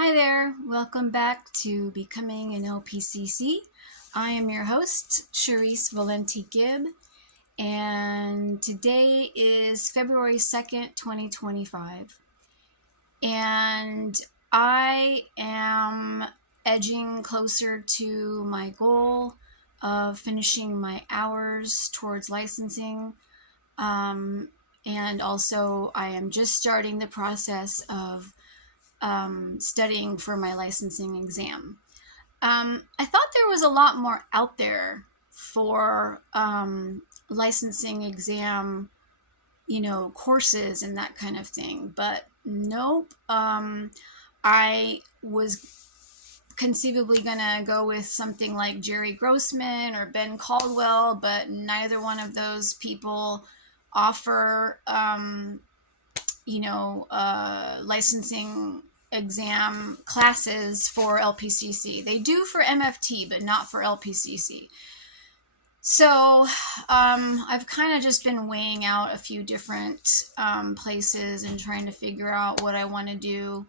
Hi there, welcome back to Becoming an LPCC. I am your host, Charisse Valenti Gibb, and today is February 2nd, 2025. And I am edging closer to my goal of finishing my hours towards licensing. And also, I am just starting the process of studying for my licensing exam. I thought there was a lot more out there for licensing exam, courses and that kind of thing, but nope. I was conceivably gonna go with something like Jerry Grossman or Ben Caldwell, but neither one of those people offer licensing exam classes for LPCC. They do for MFT, but not for LPCC. So I've kind of just been weighing out a few different places and trying to figure out what I want to do.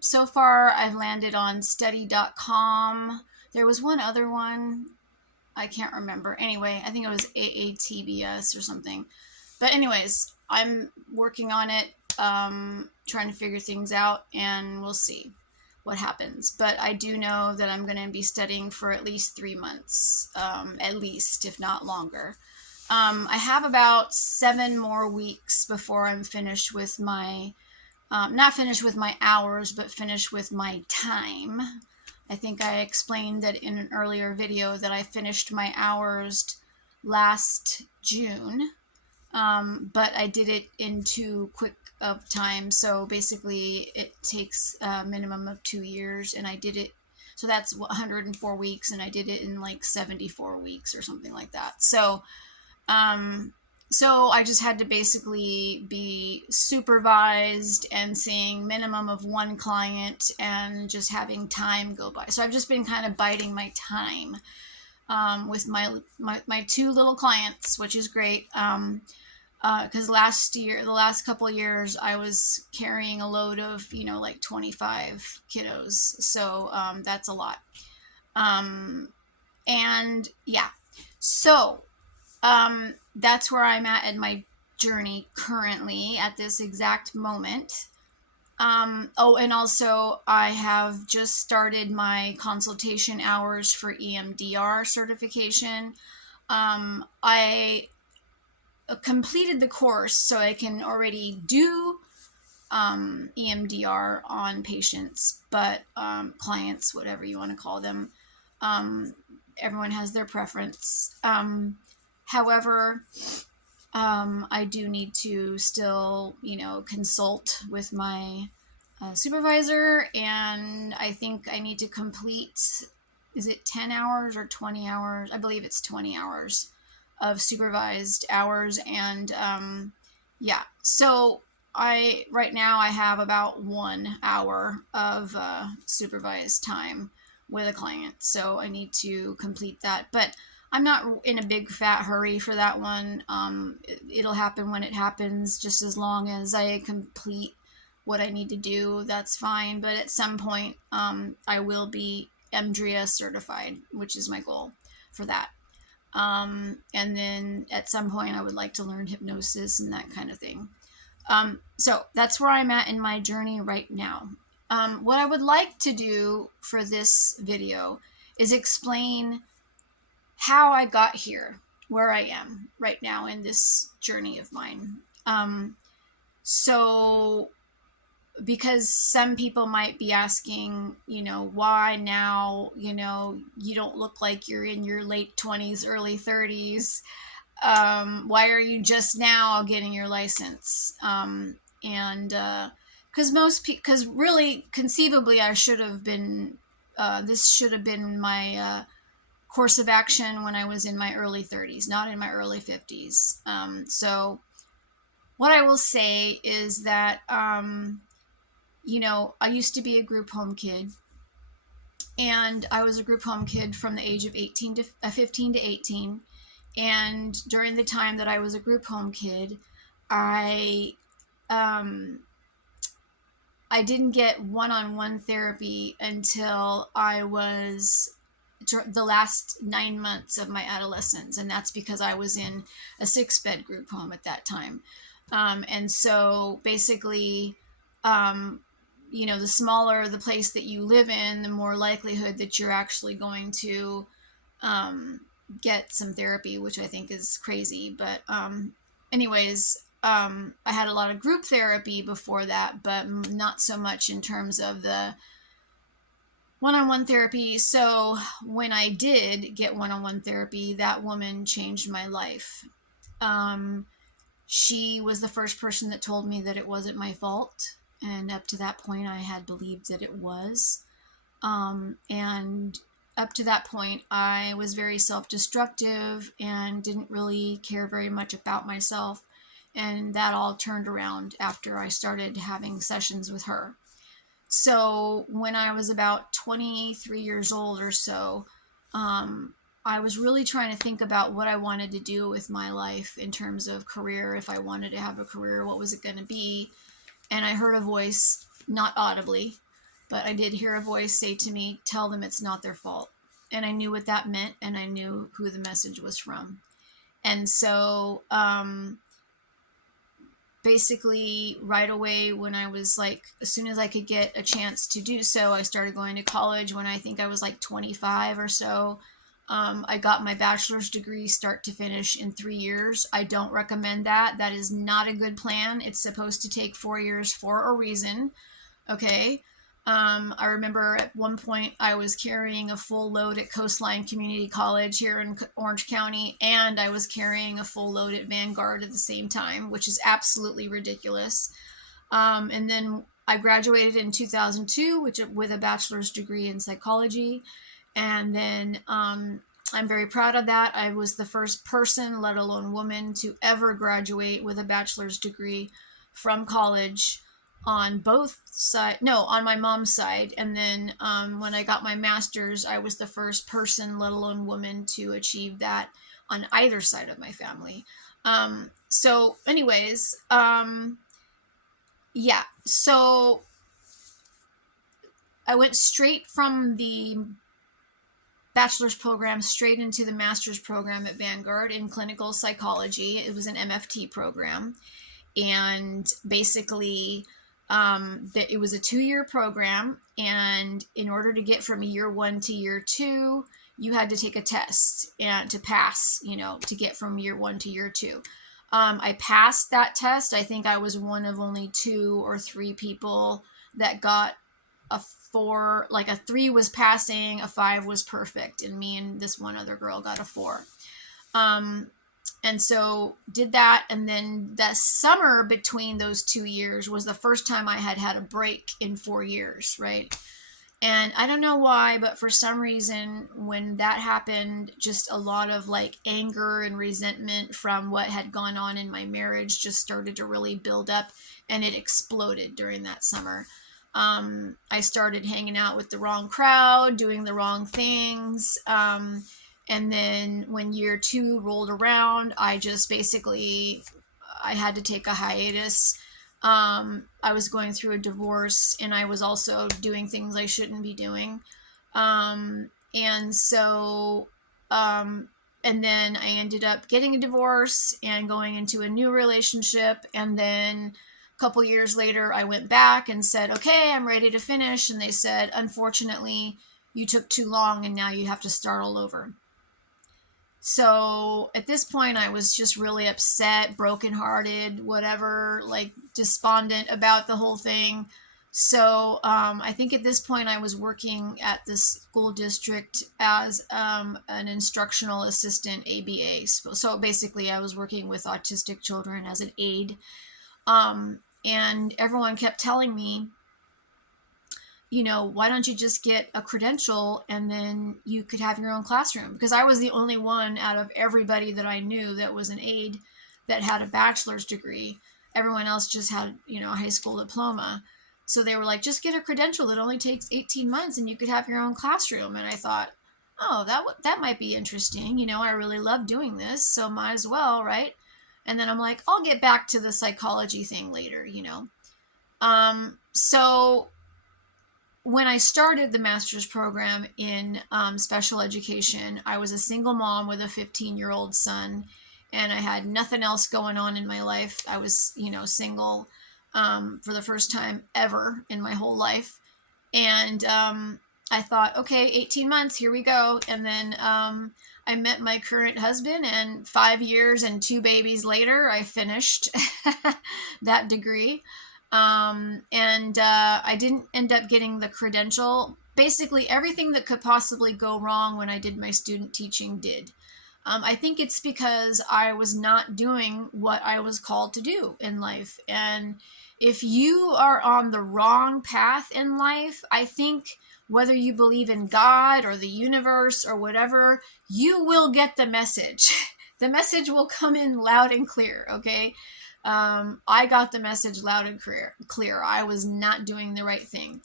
So far, I've landed on study.com. There was one other one. I can't remember. Anyway, I think it was AATBS or something. But anyways, I'm working on it, trying to figure things out, and we'll see what happens. But I do know that I'm going to be studying for at least 3 months, at least, if not longer. I have about 7 more weeks before I'm finished with my, not finished with my hours, but finished with my time. I think I explained that in an earlier video that I finished my hours last June. But I did it in too quick of time. So basically it takes a minimum of 2 years, and I did it. So that's 104 weeks, and I did it in like 74 weeks or something like that. So I just had to basically be supervised and seeing minimum of 1 client and just having time go by. So I've just been kind of biding my time with my 2 little clients, which is great. Because the last couple years, I was carrying a load of, like 25 kiddos. So that's a lot. And yeah, so that's where I'm at in my journey currently at this exact moment. And also I have just started my consultation hours for EMDR certification. I completed the course, so I can already do EMDR on patients, but clients, whatever you want to call them. Everyone has their preference. However, I do need to still, consult with my supervisor, and I think I need to complete, is it 10 hours or 20 hours? I believe it's 20 hours of supervised hours. And so right now I have about 1 hour of supervised time with a client, so I need to complete that, but I'm not in a big fat hurry for that one. It'll happen when it happens, just as long as I complete what I need to do, that's fine. But at some point I will be EMDRIA certified, which is my goal for that. And then at some point I would like to learn hypnosis and that kind of thing. So that's where I'm at in my journey right now. What I would like to do for this video is explain how I got here, where I am right now in this journey of mine. So because some people might be asking, why now, you don't look like you're in your late 20s, early 30s. Why are you just now getting your license? Because really, conceivably, I should have been, this should have been my course of action when I was in my early 30s, not in my early 50s. So what I will say is that, I used to be a group home kid, and I was a group home kid from the age of 15 to 18. And during the time that I was a group home kid, I I didn't get one-on-one therapy until I was the last 9 months of my adolescence, and that's because I was in a 6-bed group home at that time. And so basically, um, the smaller the place that you live in, the more likelihood that you're actually going to um, get some therapy, which I think is crazy. But anyways, I had a lot of group therapy before that, but not so much in terms of the one-on-one therapy. So when I did get one-on-one therapy, that woman changed my life. Um, she was the first person that told me that it wasn't my fault. And up to that point, I had believed that it was. And up to that point, I was very self-destructive and didn't really care very much about myself. And that all turned around after I started having sessions with her. So when I was about 23 years old or so, I was really trying to think about what I wanted to do with my life in terms of career. If I wanted to have a career, what was it going to be? And I heard a voice, not audibly, but I did hear a voice say to me, tell them it's not their fault. And I knew what that meant, and I knew who the message was from. And so basically right away, when I was like, as soon as I could get a chance to do so, I started going to college when I think I was like 25 or so. I got my bachelor's degree start to finish in 3 years. I don't recommend that. That is not a good plan. It's supposed to take 4 years for a reason. Okay. I remember at one point I was carrying a full load at Coastline Community College here in Orange County, and I was carrying a full load at Vanguard at the same time, which is absolutely ridiculous. And then I graduated in 2002, with a bachelor's degree in psychology. And then I'm very proud of that. I was the first person, let alone woman, to ever graduate with a bachelor's degree from college on both sides. No, on my mom's side. And then when I got my master's, I was the first person, let alone woman, to achieve that on either side of my family. So anyways, yeah. So I went straight from the bachelor's program straight into the master's program at Vanguard in clinical psychology. It was an MFT program. And basically, it was a 2-year program. And in order to get from year 1 to year 2, you had to take a test and to pass, to get from year 1 to year 2. I passed that test. I think I was one of only 2 or 3 people that got a 4, like a 3 was passing, a 5 was perfect, and me and this one other girl got a 4. And so did that, and then the summer between those 2 years was the first time I had a break in 4 years, right? And I don't know why, but for some reason, when that happened, just a lot of like anger and resentment from what had gone on in my marriage just started to really build up, and it exploded during that summer. I started hanging out with the wrong crowd, doing the wrong things. And then when year 2 rolled around, I just basically, I had to take a hiatus. I was going through a divorce, and I was also doing things I shouldn't be doing. And so, and then I ended up getting a divorce and going into a new relationship. And then a couple years later, I went back and said, okay, I'm ready to finish. And they said, unfortunately, you took too long and now you have to start all over. So at this point, I was just really upset, brokenhearted, whatever, like despondent about the whole thing. So I think at this point, I was working at the school district as an instructional assistant, ABA. So basically, I was working with autistic children as an aide. And everyone kept telling me, why don't you just get a credential and then you could have your own classroom? Because I was the only one out of everybody that I knew that was an aide that had a bachelor's degree. Everyone else just had, a high school diploma. So they were like, just get a credential. It only takes 18 months and you could have your own classroom. And I thought, oh, that might be interesting. I really love doing this, so might as well, right? And then I'm like, I'll get back to the psychology thing later. So when I started the master's program in special education, I was a single mom with a 15-year-old son, and I had nothing else going on in my life. I was, single for the first time ever in my whole life. And I thought, okay, 18 months, here we go. And then I met my current husband, and 5 years and two babies later, I finished that degree. And I didn't end up getting the credential. Basically, everything that could possibly go wrong when I did my student teaching did. I think it's because I was not doing what I was called to do in life. And if you are on the wrong path in life, I think whether you believe in God or the universe or whatever, you will get the message. The message will come in loud and clear, okay? I got the message loud and clear. I was not doing the right thing.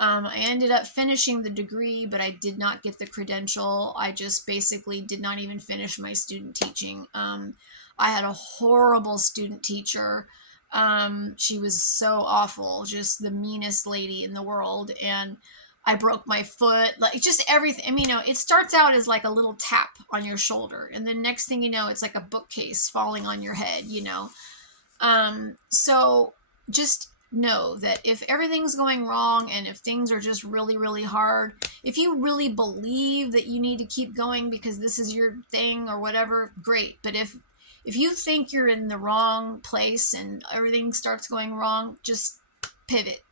I ended up finishing the degree, but I did not get the credential. I just basically did not even finish my student teaching. I had a horrible student teacher. She was so awful, just the meanest lady in the world. And I broke my foot, like just everything. I mean, it starts out as like a little tap on your shoulder. And the next thing you know, it's like a bookcase falling on your head. So just know that if everything's going wrong and if things are just really, really hard, if you really believe that you need to keep going because this is your thing or whatever, great. But if you think you're in the wrong place and everything starts going wrong, just pivot.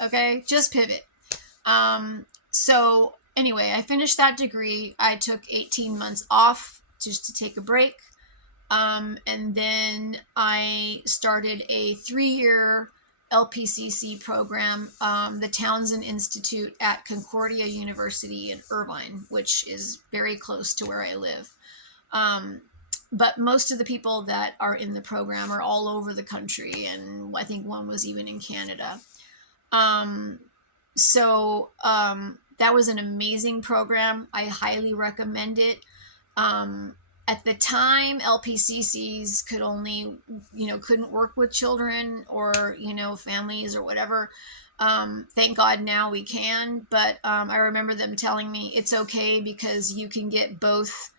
Okay? Just pivot. So anyway, I finished that degree. I took 18 months off just to take a break. And then I started a 3-year LPCC program, the Townsend Institute at Concordia University in Irvine, which is very close to where I live. But most of the people that are in the program are all over the country, and I think one was even in Canada. So that was an amazing program. I highly recommend it. At the time, LPCCs could only, couldn't work with children or, families or whatever. Thank God now we can. But I remember them telling me it's okay because you can get both,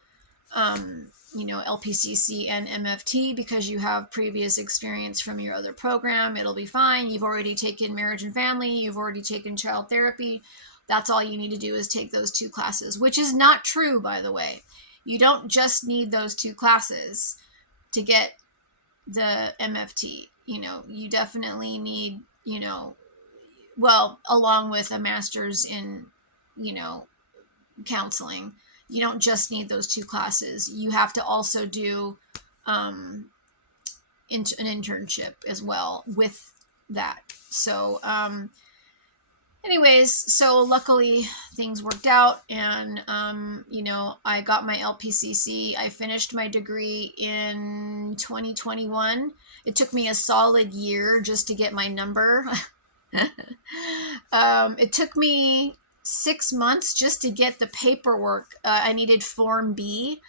LPCC and MFT because you have previous experience from your other program. It'll be fine. You've already taken marriage and family. You've already taken child therapy. That's all you need to do is take those 2 classes, which is not true, by the way. You don't just need those 2 classes to get the MFT. You definitely need, along with a master's in, counseling. You don't just need those 2 classes. You have to also do an internship as well with that. So, anyways, so luckily things worked out and, I got my LPCC. I finished my degree in 2021. It took me a solid year just to get my number. It took me 6 months just to get the paperwork. I needed Form B,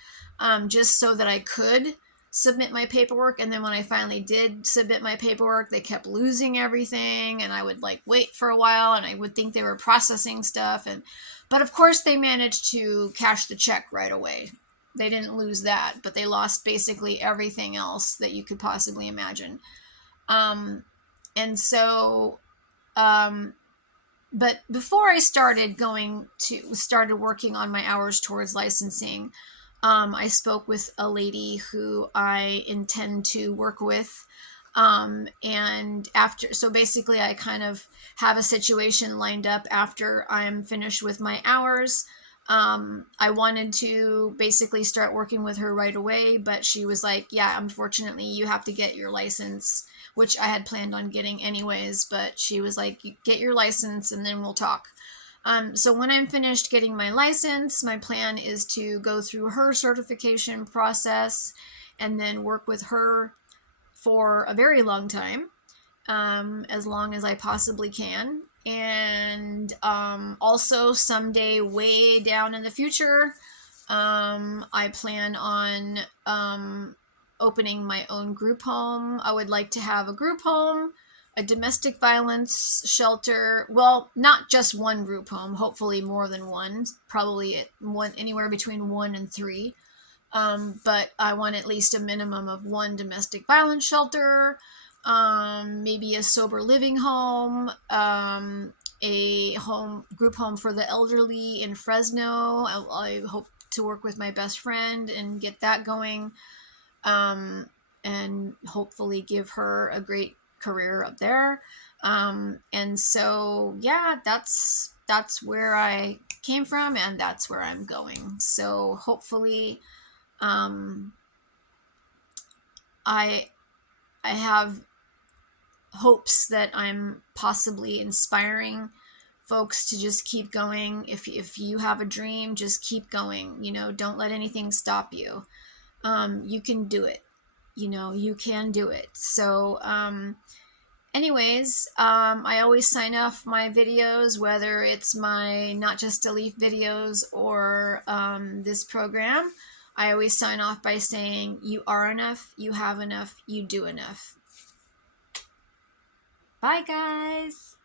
just so that I could submit my paperwork. And then when I finally did submit my paperwork, they kept losing everything, and I would wait for a while, and I would think they were processing stuff. But of course they managed to cash the check right away. They didn't lose that, but they lost basically everything else that you could possibly imagine. And so, but before I started working on my hours towards licensing, I spoke with a lady who I intend to work with. And so basically I kind of have a situation lined up after I'm finished with my hours. I wanted to basically start working with her right away, but she was like, yeah, unfortunately you have to get your license, which I had planned on getting anyways, but she was like, get your license and then we'll talk. So when I'm finished getting my license, my plan is to go through her certification process and then work with her for a very long time, as long as I possibly can. And also someday way down in the future, I plan on opening my own group home. I would like to have a group home a domestic violence shelter. Well, not just one group home, hopefully more than one, probably at one, anywhere between 1 and 3. But I want at least a minimum of one domestic violence shelter, maybe a sober living home, a group home for the elderly in Fresno. I hope to work with my best friend and get that going, and hopefully give her a great career up there. And so, yeah, that's where I came from, and that's where I'm going. So hopefully, I I have hopes that I'm possibly inspiring folks to just keep going. If you have a dream, just keep going. Don't let anything stop you. You can do it. You can do it. So, anyways, I always sign off my videos, whether it's my Not Just a Leaf videos or this program. I always sign off by saying, you are enough, you have enough, you do enough. Bye, guys.